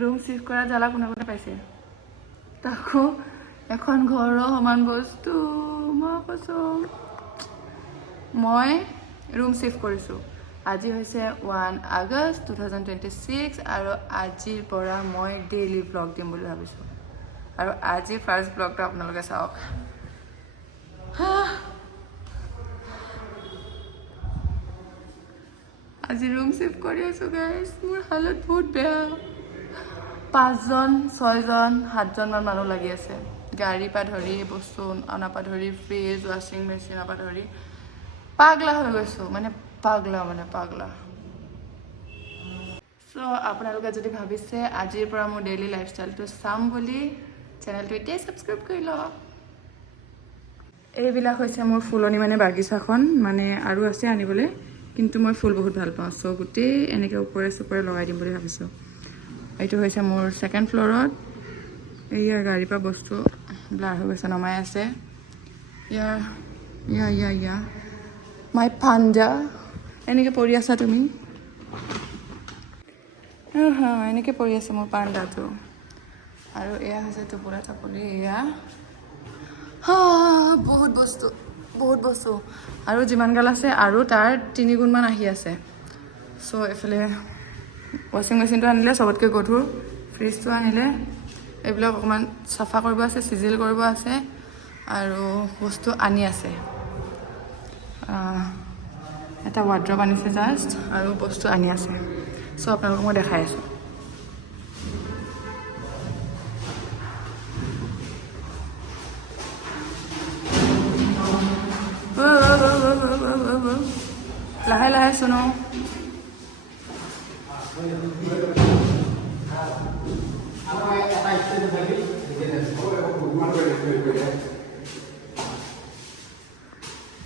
Room shift কৰা জ্বালা কোনে কোনে পাইছে তাকো এখন ঘৰৰ সমান বস্তু মই কৈছোঁ মই ৰুম শিফ্ট কৰিছোঁ আজি হৈছে 1 আগষ্ট 2026 আৰু আজিৰ পৰা মই ডেইলি ব্লগ দিম বুলি ভাবিছোঁ আৰু আজি ফাৰ্ষ্ট ব্লগটো আপোনালোকে চাওক আজি ৰুম শিফ্ট কৰি আছোঁ গাইজ মোৰ হালত বহুত বেয়া 5জন 6জন 7জনমান মানুহ লাগি আছে গাড়ীৰ পৰা ধৰি বস্তু অনাৰ পৰা ধৰি ফ্ৰিজ ৱাশ্বিং মেচিনৰ পৰা ধৰি পাগলা হৈ গৈছোঁ মানে পাগলা চ' আপোনালোকে যদি ভাবিছে আজিৰ পৰা মোৰ ডেইলি লাইফষ্টাইলটো চাম বুলি চেনেলটো এতিয়াই ছাবস্ক্ৰাইব কৰি লওক এইবিলাক হৈছে মোৰ ফুলনি মানে বাগিচাখন মানে আৰু আছে আনিবলৈ কিন্তু মই ফুল বহুত ভাল পাওঁ চ' গোটেই এনেকৈ ওপৰে চুপৰে লগাই দিম বুলি ভাবিছোঁ এইটো হৈছে মোৰ 2nd ফ্ল'ৰত এইয়া গাড়ীৰ পৰা বস্তু ব্লাৰ হৈ গৈছে নমাই আছে ইয়া মাই পাণ্ডা এনেকৈ পৰি আছা তুমি এনেকৈ পৰি আছে মোৰ পাণ্ডাটো আৰু এয়া হৈছে টোপোলা টাপলি এয়া বহুত বস্তু আৰু যিমান গাল আছে আৰু তাৰ 3 গুণমান আহি আছে চ' এইফালে ৱাশ্বিং মেচিনটো আনিলে চবতকৈ গধুৰ ফ্ৰিজটো আনিলে এইবিলাক অকণমান চাফা কৰিব আছে চিজিল কৰিব আছে আৰু বস্তু আনি আছে এটা ৱাৰ্ড্ৰব আনিছে জাষ্ট আৰু বস্তু আনি আছে চ' আপোনালোকক মই দেখাই আছোঁ লাহে লাহে শুনো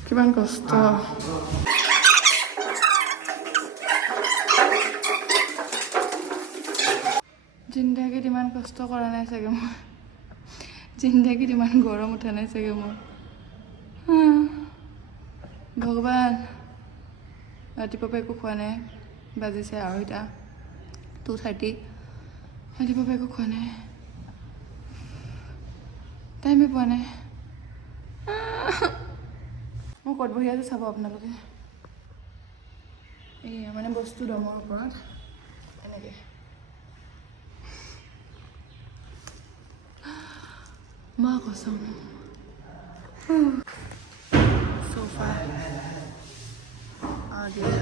কিমান কষ্ট জিন্দাগীত ইমান কষ্ট কৰা নাই চাগে মই জিন্দাগীত ইমান গৰম উঠা নাই চাগে মোৰ ভগৱান ৰাতিপুৱা একো খোৱা নাই বাজিছে 2:30 ৰাতিপুৱা একো খোৱা নাই টাইমে পোৱা নাই মই ক'ত বহি আছোঁ চাব আপোনালোকে এয়া মানে বস্তু দমৰ ওপৰত এনেকৈ মা কচম সোফা आ गया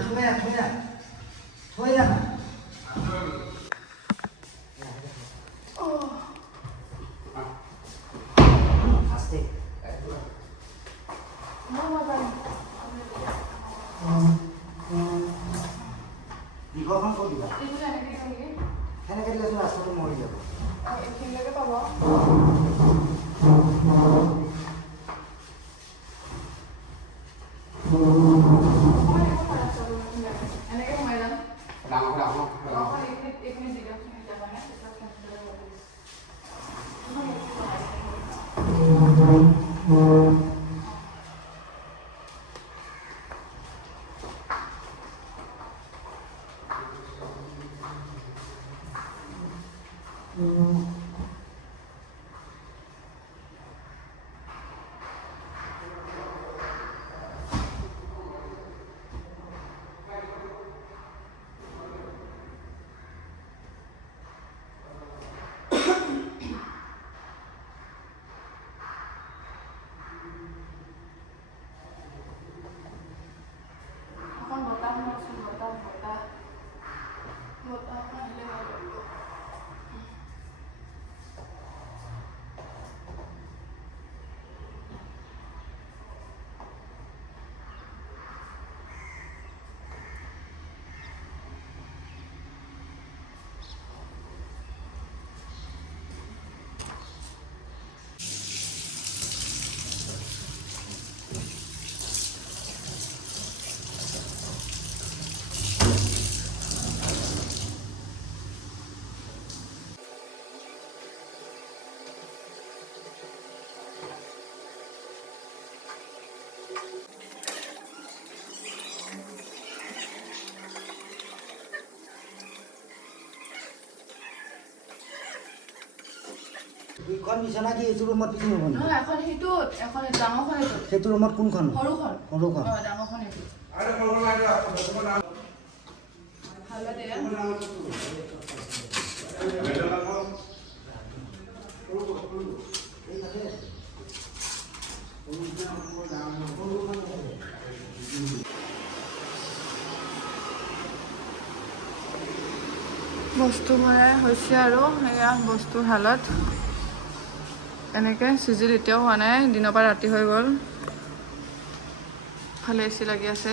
এইখন বিছনা কি এইটো ৰুমত পিন্ধি হ'ব নেকি? নহয় এখন সেইটোত এখন ডাঙৰখন এইটোত সেইটো ৰুমত কোনখন? সৰুখন সৰুখন। ডাঙৰখন এইটোত হালত এয়া বস্তু ভৰাই হৈছে আৰু এয়া বস্তুৰ হালত এনেকৈ চিজিল এতিয়াও হোৱা নাই, দিনৰ পৰা ৰাতি হৈ গ'ল। ভালে এচি লাগি আছে।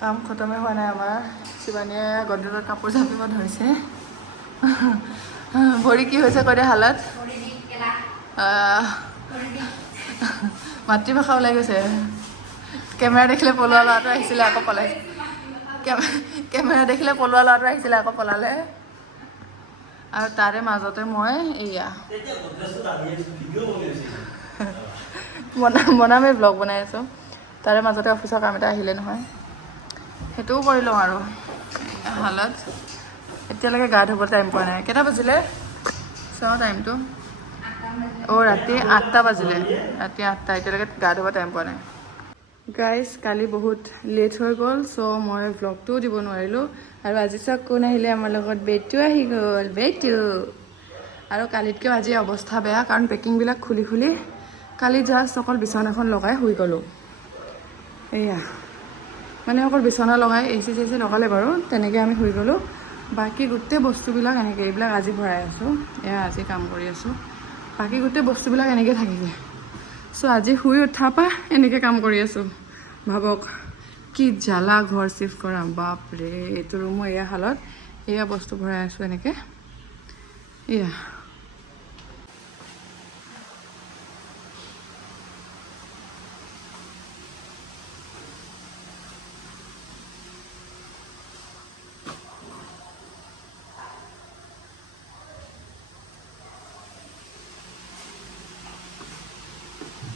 কাম খতমে হোৱা নাই আমাৰ। শিৱানীয়ে গডৰেজত কাপোৰ জাপিব ধৰিছে। ভৰি কি হৈছে কৈ দে হালত? মাতৃভাষা ওলাই গৈছে। কেমেৰা দেখিলে পলোৱা ল'ৰাটো আহিছিলে আকৌ পলাই, কেমেৰা দেখিলে পলোৱা ল'ৰাটো আহিছিলে আকৌ পলালে। আৰু তাৰে মাজতে মই এয়া বনামে ব্লগ বনাই আছোঁ। তাৰে মাজতে অফিচৰ কাম এটা আহিলে নহয়, সেইটোও কৰি লওঁ আৰু হালত। এতিয়ালৈকে গা ধুব টাইম পোৱা নাই। কেইটা বাজিলে চাওঁ টাইমটো। ৰাতি 8টা বাজিলে, ৰাতি 8টা। এতিয়ালৈকে গা ধুব টাইম পোৱা নাই। গাইজ কালি বহুত লেট হৈ গ'ল, চ' মই ভ্লগটোও দিব নোৱাৰিলোঁ। আৰু আজি চাওক কোন আহিলে আমাৰ লগত, বেটু আহি গ'ল, বেটু। আৰু কালিতকৈও আজি অৱস্থা বেয়া, কাৰণ পেকিংবিলাক খুলি খুলি কালি জাষ্ট অকল বিচনাখন লগাই শুই গ'লোঁ। এয়া মানে অকল বিচনা লগাই এচি চেচি লগালে বাৰু, তেনেকৈ আমি শুই গ'লোঁ। বাকী গোটেই বস্তুবিলাক এনেকৈ, এইবিলাক আজি ভৰাই আছোঁ, এয়া আজি কাম কৰি আছোঁ। বাকী গোটেই বস্তুবিলাক এনেকৈ থাকিলে। চ' আজি শুই উঠাৰ পৰা এনেকৈ কাম কৰি আছোঁ। ভাবক কি জ্বালা ঘৰ চিফ্ট কৰা, বাপৰে। এইটো ৰুমো এয়া হালত, এয়া বস্তু ভৰাই আছোঁ এনেকৈ। এয়া